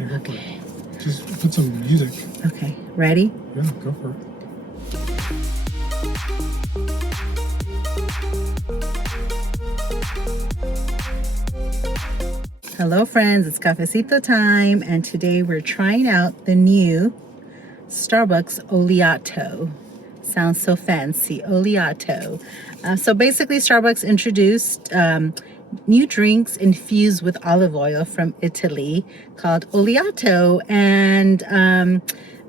Yeah, go for Okay. it. Just put some music. Okay. Ready? Yeah, go for it. Hello friends, it's cafecito time, and today we're trying out the new Starbucks Oleato. Sounds so fancy, Oleato. So basically Starbucks introduced new drinks infused with olive oil from Italy called Oleato, and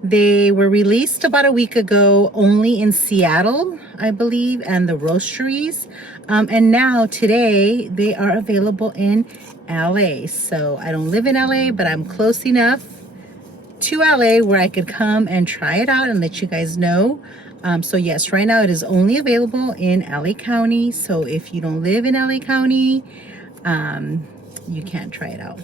they were released about a week ago only in Seattle, I believe, and the roasteries. And now today they are available in LA. So I don't live in LA, but I'm close enough to LA where I could come and try it out and let you guys know. So yes, right now it is only available in LA County. So if you don't live in LA County, you can't try it out.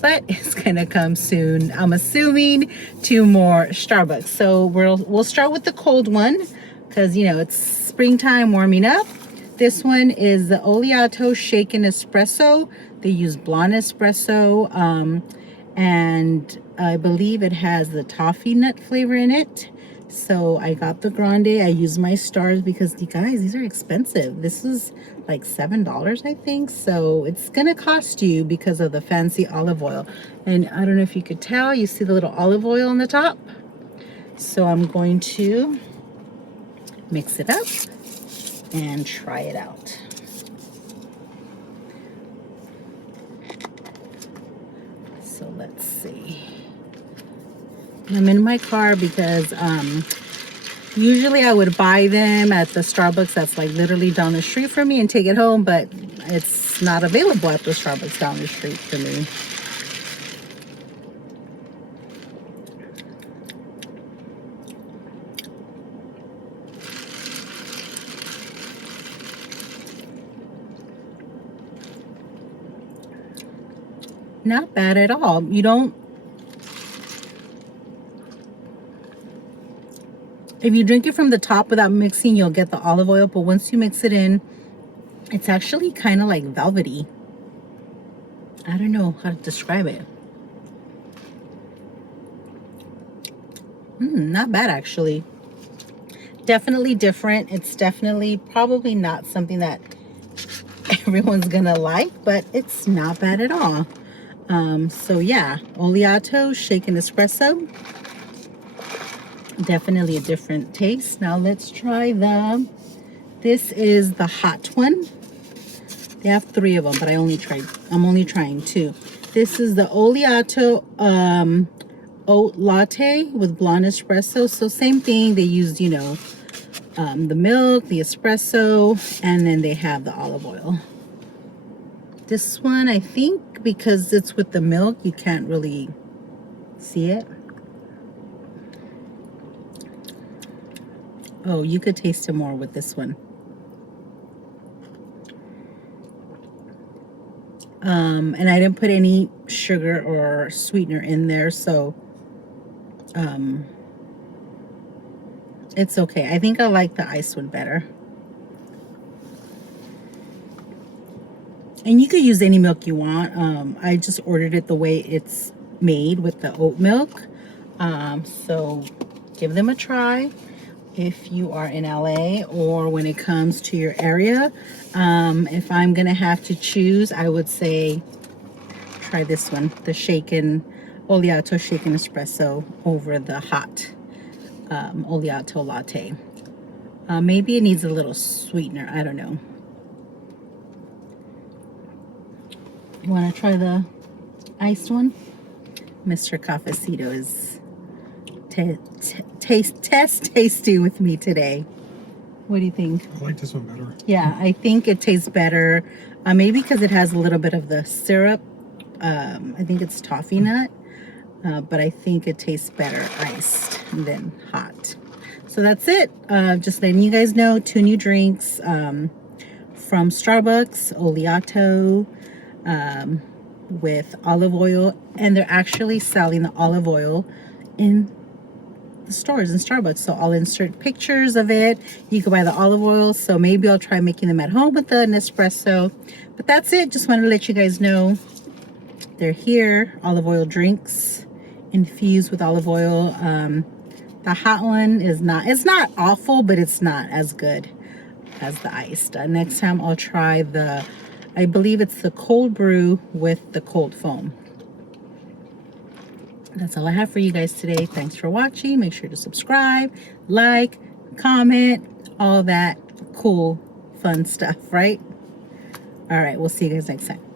But it's gonna come soon, I'm assuming, to more Starbucks. So we'll start with the cold one because you know it's springtime warming up. This one is the Oleato Shaken Espresso. They use blonde espresso, and I believe it has the toffee nut flavor in it. So I got the grande. I use my stars because, you guys, these are expensive. This is like $7, I think. So it's gonna cost you because of the fancy olive oil. And I don't know if you could tell, you see the little olive oil on the top. So I'm going to mix it up and try it out. So let's see. I'm in my car because usually I would buy them at the Starbucks that's like literally down the street from me and take it home, but it's not available at the Starbucks down the street for me. Not bad at all. You don't, if you drink it from the top without mixing, you'll get the olive oil, but once you mix it in, it's actually kind of like velvety. I don't know how to describe it. Not bad actually. Definitely different. It's definitely probably not something that everyone's gonna like, but it's not bad at all. So yeah, Oleato Shaken Espresso. Definitely a different taste. Now let's try this is the hot one. They have 3 of them, but I'm only trying 2. This is the Oleato Oat Latte with blonde espresso. So same thing, they used, you know, the milk, the espresso, and then they have the olive oil. This one, I think because it's with the milk, you can't really see it. Oh, you could taste it more with this one. And I didn't put any sugar or sweetener in there, so it's okay. I think I like the ice one better. And you could use any milk you want. I just ordered it the way it's made with the oat milk. So give them a try if you are in LA or when it comes to your area. If I'm gonna have to choose, I would say try this one, the shaken Oleato Shaken Espresso over the hot Oleato Latte. Maybe it needs a little sweetener, I don't know. You want to try the iced one? Mr. Cafecito is tasty with me today. What do you think? I like this one better. Yeah, I think it tastes better. Maybe because it has a little bit of the syrup. I think it's toffee nut. But I think it tastes better iced than hot. So that's it. Just letting you guys know, 2 new drinks from Starbucks, Oleato, with olive oil, and they're actually selling the olive oil in the stores in Starbucks. So I'll insert pictures of it. You can buy the olive oil. So maybe I'll try making them at home with the Nespresso. But that's it. Just wanted to let you guys know they're here. Olive oil drinks, infused with olive oil. The hot one is not, it's not awful, but it's not as good as the iced. Next time I'll try the, I believe it's the cold brew with the cold foam. That's all I have for you guys today. Thanks for watching. Make sure to subscribe, like, comment, all that cool, fun stuff, right? All right, we'll see you guys next time.